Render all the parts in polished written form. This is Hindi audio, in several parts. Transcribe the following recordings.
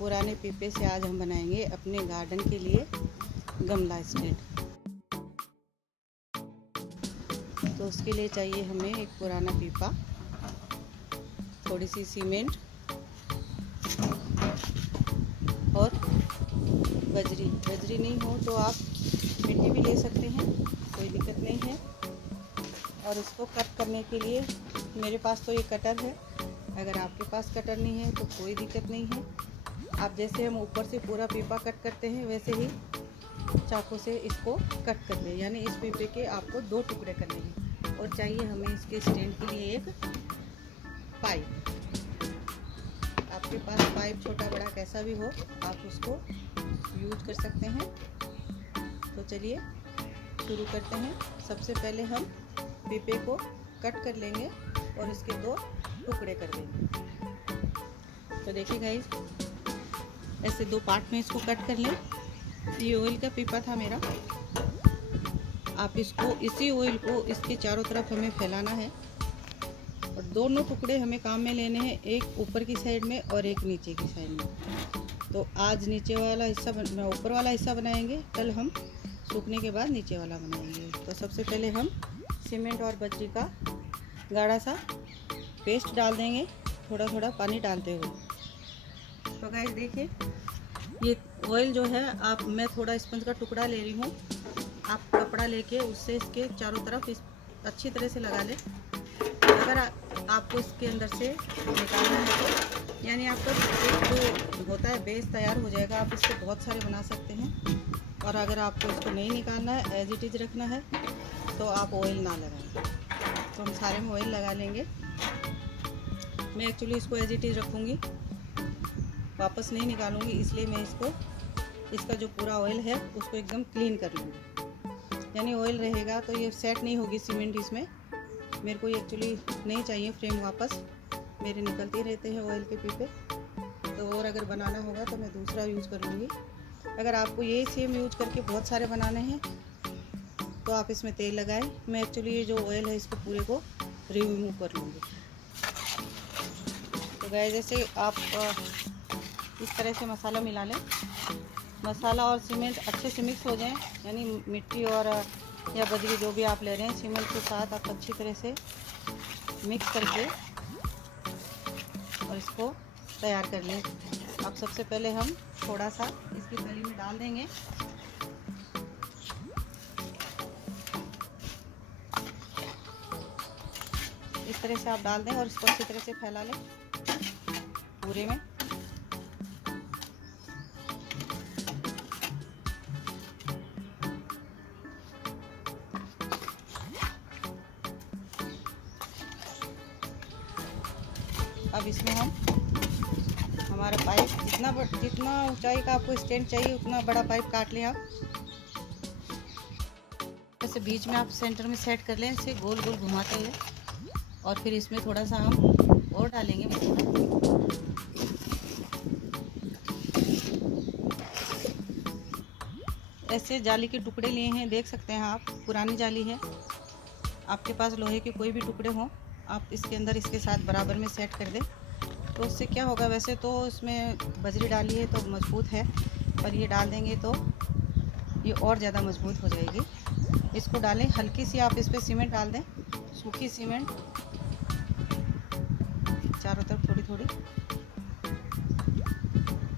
पुराने पीपे से आज हम बनाएंगे अपने गार्डन के लिए गमला स्टैंड। तो उसके लिए चाहिए हमें एक पुराना पीपा, थोड़ी सी सीमेंट और बजरी नहीं हो तो आप मिट्टी भी ले सकते हैं, कोई दिक्कत नहीं है। और उसको कट करने के लिए मेरे पास तो ये कटर है, अगर आपके पास कटर नहीं है तो कोई दिक्कत नहीं है। आप जैसे हम ऊपर से पूरा पीपा कट करते हैं वैसे ही चाकू से इसको कट कर दें, यानी इस पीपे के आपको 2 टुकड़े करने हैं। और चाहिए हमें इसके स्टैंड के लिए एक पाइप। आपके पास पाइप छोटा बड़ा कैसा भी हो आप उसको यूज कर सकते हैं। तो चलिए शुरू करते हैं। सबसे पहले हम पीपे को कट कर लेंगे और इसके 2 टुकड़े कर देंगे। तो देखिए गाइस, ऐसे 2 पार्ट में इसको कट कर लें। ये ऑयल का पीपा था मेरा। आप इसको इसी ऑयल को इसके चारों तरफ हमें फैलाना है और दोनों टुकड़े हमें काम में लेने हैं, एक ऊपर की साइड में और एक नीचे की साइड में। तो आज नीचे वाला हिस्सा ऊपर वाला हिस्सा बनाएंगे, कल हम सूखने के बाद नीचे वाला बनाएंगे। तो सबसे पहले हम सीमेंट और बजरी का गाढ़ा सा पेस्ट डाल देंगे, थोड़ा थोड़ा पानी डालते हुए। तो गाइस देखिए, ये ऑयल जो है मैं थोड़ा स्पंज का टुकड़ा ले रही हूँ। आप कपड़ा लेके उससे इसके चारों तरफ अच्छी तरह से लगा लें। अगर आपको इसके अंदर से निकालना है तो यानी आपका एक जो होता है बेस तैयार हो जाएगा, आप इससे बहुत सारे बना सकते हैं। और अगर आपको इसको नहीं निकालना है, एज इट इज़ रखना है, तो आप ऑयल ना लगाएं। तो हम सारे में ऑयल लगा लेंगे। मैं एक्चुअली इसको एज इट इज़ रखूँगी, वापस नहीं निकालूंगी, इसलिए मैं इसका जो पूरा ऑयल है उसको एकदम क्लीन कर लूँगी। यानी ऑयल रहेगा तो ये सेट नहीं होगी सीमेंट इसमें। मेरे को एक्चुअली नहीं चाहिए फ्रेम, वापस मेरे निकलते रहते हैं ऑयल के पीपे। तो और अगर बनाना होगा तो मैं दूसरा यूज़ कर लूँगी। अगर आपको यही सेम यूज करके बहुत सारे बनाने हैं तो आप इसमें तेल लगाएं। मैं एक्चुअली ये जो ऑयल है इसको पूरे को रिमूव कर लूँगी। तो गाइस, जैसे आप इस तरह से मसाला मिला लें। मसाला और सीमेंट अच्छे से मिक्स हो जाएं, यानी मिट्टी और या बजरी जो भी आप ले रहे हैं सीमेंट के साथ आप अच्छी तरह से मिक्स करके और इसको तैयार कर लें। अब सबसे पहले हम थोड़ा सा इसकी तली में डाल देंगे। इस तरह से आप डाल दें और इसको अच्छी तरह से फैला लें पूरे में। अब इसमें हम हमारा पाइप जितना ऊंचाई का आपको स्टैंड चाहिए उतना बड़ा पाइप काट लें आप। जैसे बीच में आप सेंटर में सेट कर लें, इसे गोल गोल घुमाते हुए। और फिर इसमें थोड़ा सा हम और डालेंगे मसाला। ऐसे जाली के टुकड़े लिए हैं, देख सकते हैं आप, पुरानी जाली है। आपके पास लोहे के कोई भी टुकड़े हों, आप इसके अंदर इसके साथ बराबर में सेट कर दें। तो उससे क्या होगा, वैसे तो इसमें बजरी डाली है तो मजबूत है, पर ये डाल देंगे तो ये और ज़्यादा मजबूत हो जाएगी। इसको डालें, हल्की सी आप इस पर सीमेंट डाल दें, सूखी सीमेंट चारों तरफ थोड़ी थोड़ी।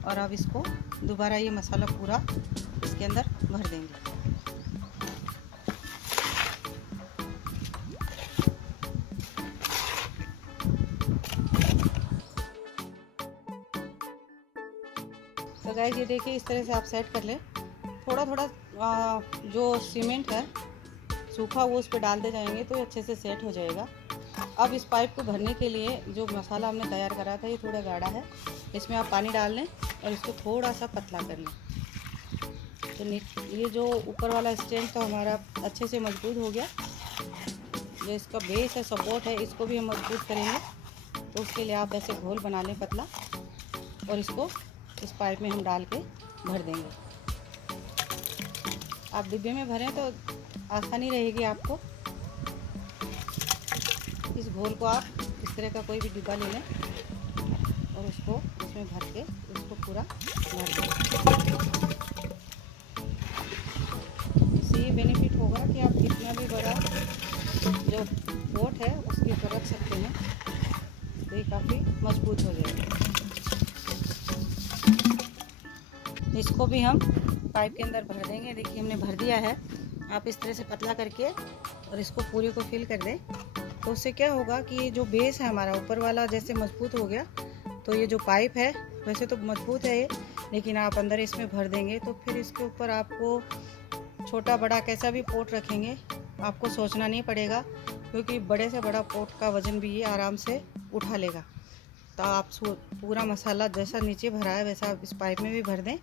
और अब इसको दोबारा ये मसाला पूरा इसके अंदर भर देंगे। तो गाइस, ये देखिए, इस तरह से आप सेट कर लें। थोड़ा थोड़ा जो सीमेंट है सूखा वो उस पर डालते जाएंगे तो ये अच्छे से सेट हो जाएगा। अब इस पाइप को भरने के लिए जो मसाला हमने तैयार करा था ये थोड़ा गाढ़ा है, इसमें आप पानी डाल लें और इसको थोड़ा सा पतला कर लें। तो ये जो ऊपर वाला स्टैंड तो हमारा अच्छे से मजबूत हो गया। जो इसका बेस है, सपोर्ट है, इसको भी हम मजबूत करेंगे। तो उसके लिए आप ऐसे घोल बना लें पतला और इसको इस पाइप में हम डाल के भर देंगे। आप डिब्बे में भरें तो आसानी रहेगी आपको। इस घोल को आप इस तरह का कोई भी डिब्बा ले लें और उसको उसमें भर के उसको इसको पूरा भर दें। इससे ये बेनिफिट होगा कि आप कितना भी बड़ा जो पोट है उसके ऊपर रख सकते हैं, तो ये काफ़ी मजबूत हो जाएगा। इसको भी हम पाइप के अंदर भर देंगे। देखिए हमने भर दिया है। आप इस तरह से पतला करके और इसको पूरे को फिल कर दें, तो उससे क्या होगा कि ये जो बेस है हमारा ऊपर वाला जैसे मजबूत हो गया, तो ये जो पाइप है वैसे तो मजबूत है ये, लेकिन आप अंदर इसमें भर देंगे तो फिर इसके ऊपर आपको छोटा बड़ा कैसा भी पोट रखेंगे आपको सोचना नहीं पड़ेगा, क्योंकि बड़े से बड़ा पोट का वज़न भी ये आराम से उठा लेगा। तो आप पूरा मसाला जैसा नीचे भरा है वैसा आप इस पाइप में भी भर दें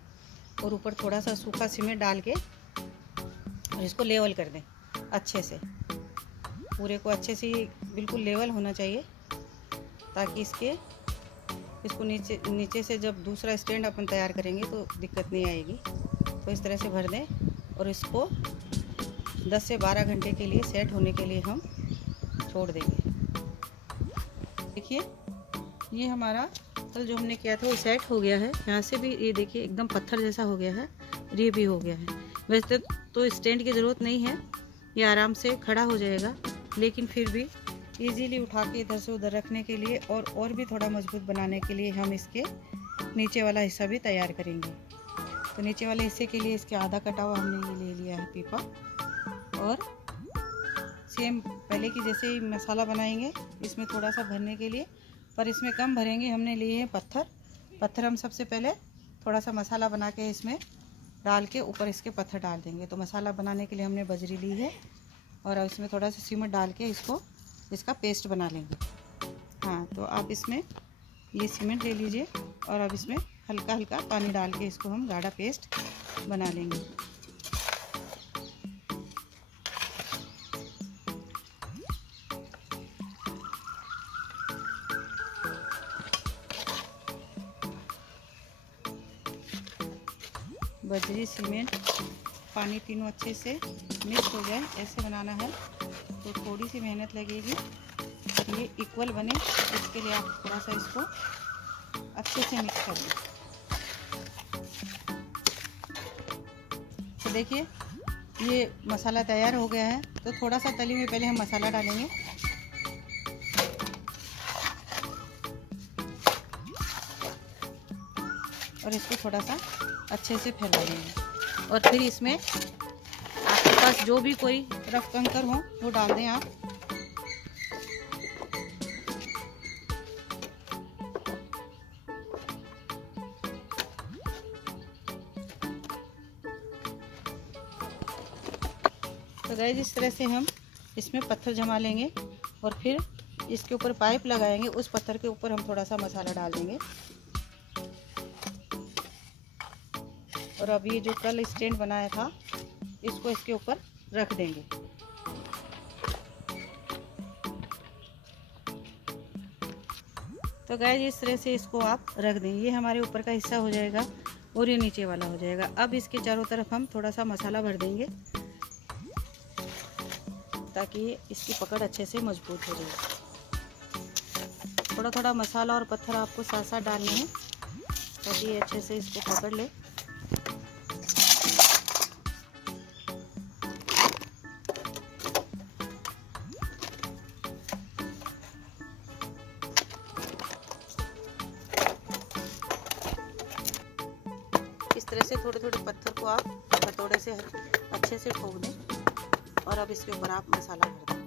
और ऊपर थोड़ा सा सूखा सीमेंट डाल के और इसको लेवल कर दें अच्छे से। पूरे को अच्छे से बिल्कुल लेवल होना चाहिए, ताकि इसको नीचे से जब दूसरा स्टैंड अपन तैयार करेंगे तो दिक्कत नहीं आएगी। तो इस तरह से भर दें और इसको 10 से 12 घंटे के लिए सेट होने के लिए हम छोड़ देंगे। देखिए ये हमारा कल जो हमने किया था वो सेट हो गया है। यहाँ से भी ये देखिए एकदम पत्थर जैसा हो गया है, ये भी हो गया है। वैसे तो स्टैंड की ज़रूरत नहीं है, ये आराम से खड़ा हो जाएगा, लेकिन फिर भी इजीली उठा के इधर से उधर रखने के लिए और भी थोड़ा मजबूत बनाने के लिए हम इसके नीचे वाला हिस्सा भी तैयार करेंगे। तो नीचे वाले हिस्से के लिए इसके आधा कटा हुआ हमने ये ले लिया है पीपा, और सेम पहले की जैसे ही मसाला बनाएंगे इसमें थोड़ा सा भरने के लिए, पर इसमें कम भरेंगे। हमने लिए हैं पत्थर हम सबसे पहले थोड़ा सा मसाला बना के इसमें डाल के ऊपर इसके पत्थर डाल देंगे। तो मसाला बनाने के लिए हमने बजरी ली है और अब इसमें थोड़ा सा सीमेंट डाल के इसका पेस्ट बना लेंगे। हाँ, तो आप इसमें ये सीमेंट ले लीजिए और अब इसमें हल्का हल्का पानी डाल के इसको हम गाढ़ा पेस्ट बना लेंगे। बजरी सीमेंट पानी तीनों अच्छे से मिक्स हो जाए ऐसे बनाना है, तो थोड़ी सी मेहनत लगेगी। ये इक्वल बने इसके लिए आप थोड़ा सा इसको अच्छे से मिक्स कर दें। तो देखिए ये मसाला तैयार हो गया है। तो थोड़ा सा तली में पहले हम मसाला डालेंगे, और इसको थोड़ा सा अच्छे से फैला देंगे। और फिर इसमें आपके पास जो भी कोई रफ कंकर हो वो डाल दें आप। तो गाइस इस तरह से हम इसमें पत्थर जमा लेंगे और फिर इसके ऊपर पाइप लगाएंगे। उस पत्थर के ऊपर हम थोड़ा सा मसाला डाल देंगे, और अब ये जो कल स्टैंड बनाया था इसको इसके ऊपर रख देंगे। तो गाइस इस तरह से इसको आप रख दें। ये हमारे ऊपर का हिस्सा हो जाएगा और ये नीचे वाला हो जाएगा। अब इसके चारों तरफ हम थोड़ा सा मसाला भर देंगे, ताकि इसकी पकड़ अच्छे से मजबूत हो जाए। थोड़ा थोड़ा मसाला और पत्थर आपको साथ साथ डालने हैं, ताकि ये अच्छे से इसको पकड़ ले। इस तरह से थोड़े थोड़े पत्थर को आप हथौड़े से अच्छे से ठोक दें, और अब इसके ऊपर आप मसाला भर दें।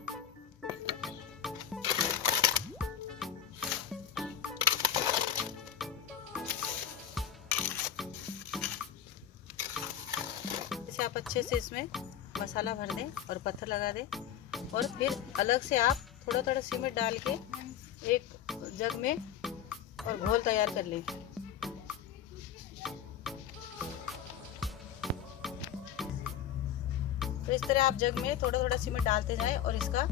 इसे आप अच्छे से इसमें मसाला भर दें और पत्थर लगा दें, और फिर अलग से आप थोड़ा थोड़ा सीमेंट डाल के एक जग में और घोल तैयार कर लें। तो इस तरह आप जग में थोड़ा थोड़ा सीमेंट डालते जाएं और इसका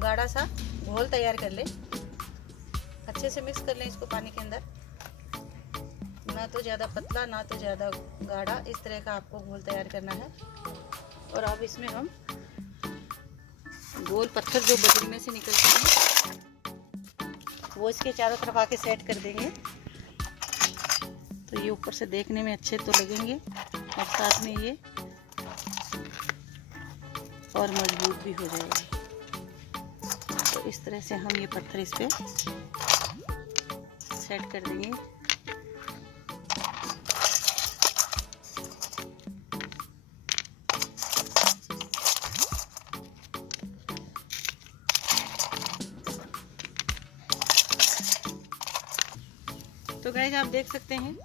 गाढ़ा सा घोल तैयार कर लें। अच्छे से मिक्स कर लें इसको पानी के अंदर, ना तो ज़्यादा पतला ना तो ज़्यादा गाढ़ा, इस तरह का आपको घोल तैयार करना है। और अब इसमें हम गोल पत्थर जो बजरी में से निकलते हैं वो इसके चारों तरफ आके सेट कर देंगे। तो ये ऊपर से देखने में अच्छे तो लगेंगे और साथ में ये और मजबूत भी हो जाएगी। तो इस तरह से हम ये पत्थर इस पे सेट कर देंगे। तो गाइस आप देख सकते हैं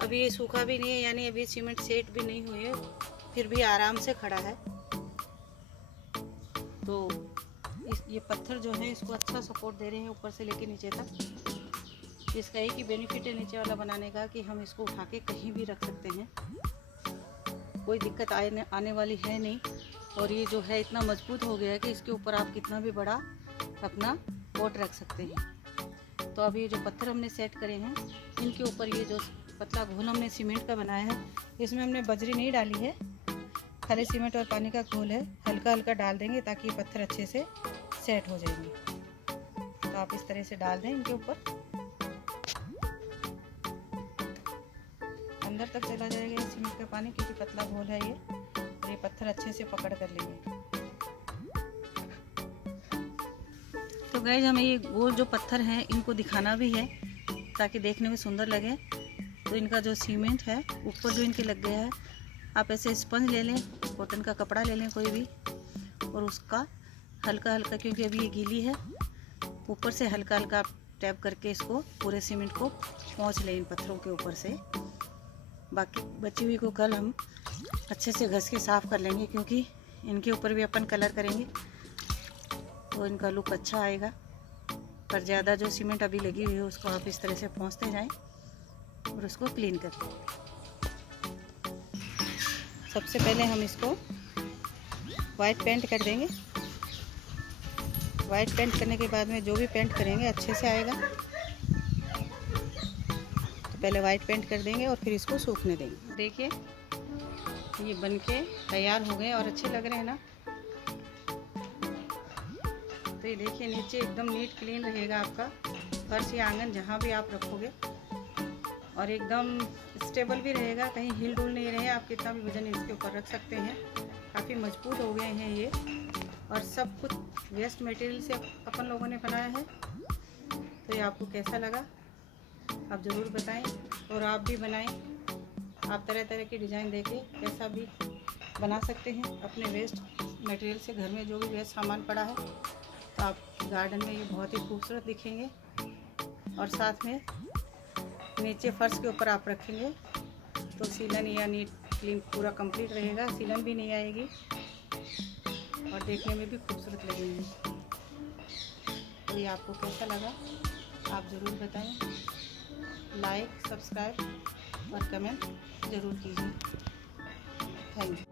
अभी ये सूखा भी नहीं है, यानी अभी सीमेंट सेट भी नहीं हुई है, फिर भी आराम से खड़ा है। तो ये पत्थर जो है इसको अच्छा सपोर्ट दे रहे हैं ऊपर से लेके नीचे तक। इसका एक ही बेनिफिट है नीचे वाला बनाने का कि हम इसको उठा के कहीं भी रख सकते हैं, कोई दिक्कत आने वाली है नहीं। और ये जो है इतना मजबूत हो गया है कि इसके ऊपर आप कितना भी बड़ा अपना पॉट रख सकते हैं। तो अभी ये जो पत्थर हमने सेट करे हैं इनके ऊपर ये जो पतला घोल हमने सीमेंट का बनाया है, इसमें हमने बजरी नहीं डाली है, खाली सीमेंट और पानी का घोल है। हल्का हल्का डाल देंगे ताकि ये पत्थर अच्छे से सेट हो जाएंगे। तो आप इस तरह से डाल दें इनके ऊपर, अंदर तक चला जाएगा ये सीमेंट का पानी, क्योंकि पतला घोल है ये पत्थर अच्छे से पकड़ कर लेंगे। तो गाइस हमें ये गोल जो पत्थर हैं इनको दिखाना भी है ताकि देखने में सुंदर लगे। तो इनका जो सीमेंट है ऊपर जो इनके लग गया है, आप ऐसे स्पंज ले लें, कॉटन का कपड़ा ले लें कोई भी, और उसका हल्का हल्का, क्योंकि अभी ये गीली है, ऊपर से हल्का हल्का टैप करके इसको पूरे सीमेंट को पोंछ लें इन पत्थरों के ऊपर से। बाकी बची हुई को कल हम अच्छे से घस के साफ़ कर लेंगे, क्योंकि इनके ऊपर भी अपन कलर करेंगे तो इनका लुक अच्छा आएगा। पर ज़्यादा जो सीमेंट अभी लगी हुई है उसको आप इस तरह से पोंछते जाएं और उसको क्लीन कर लें। सबसे पहले हम इसको वाइट पेंट कर देंगे। वाइट पेंट करने के बाद में जो भी पेंट करेंगे अच्छे से आएगा। तो पहले वाइट पेंट कर देंगे और फिर इसको सूखने देंगे। देखिए ये बनके तैयार हो गए और अच्छे लग रहे हैं ना। तो ये देखिए नीचे एकदम नीट क्लीन रहेगा आपका फर्श या आंगन जहाँ भी आप रखोगे, और एकदम स्टेबल भी रहेगा, कहीं हिल डुल नहीं रहे। आप कितना भी वजन इसके ऊपर रख सकते हैं। काफ़ी मजबूत हो गए हैं ये, और सब कुछ वेस्ट मटेरियल से अपन लोगों ने बनाया है। तो ये आपको कैसा लगा आप ज़रूर बताएं, और आप भी बनाएं। आप तरह तरह की डिज़ाइन देके कैसा भी बना सकते हैं अपने वेस्ट मटेरियल से। घर में जो भी वेस्ट सामान पड़ा है तो आप गार्डन में ये बहुत ही खूबसूरत दिखेंगे। और साथ में नीचे फर्श के ऊपर आप रखेंगे तो सीलन या नीट क्लीन पूरा कंप्लीट रहेगा, सीलन भी नहीं आएगी और देखने में भी खूबसूरत लगेंगे। तो ये आपको कैसा लगा आप ज़रूर बताएं। लाइक, सब्सक्राइब और कमेंट ज़रूर कीजिए। Thank you.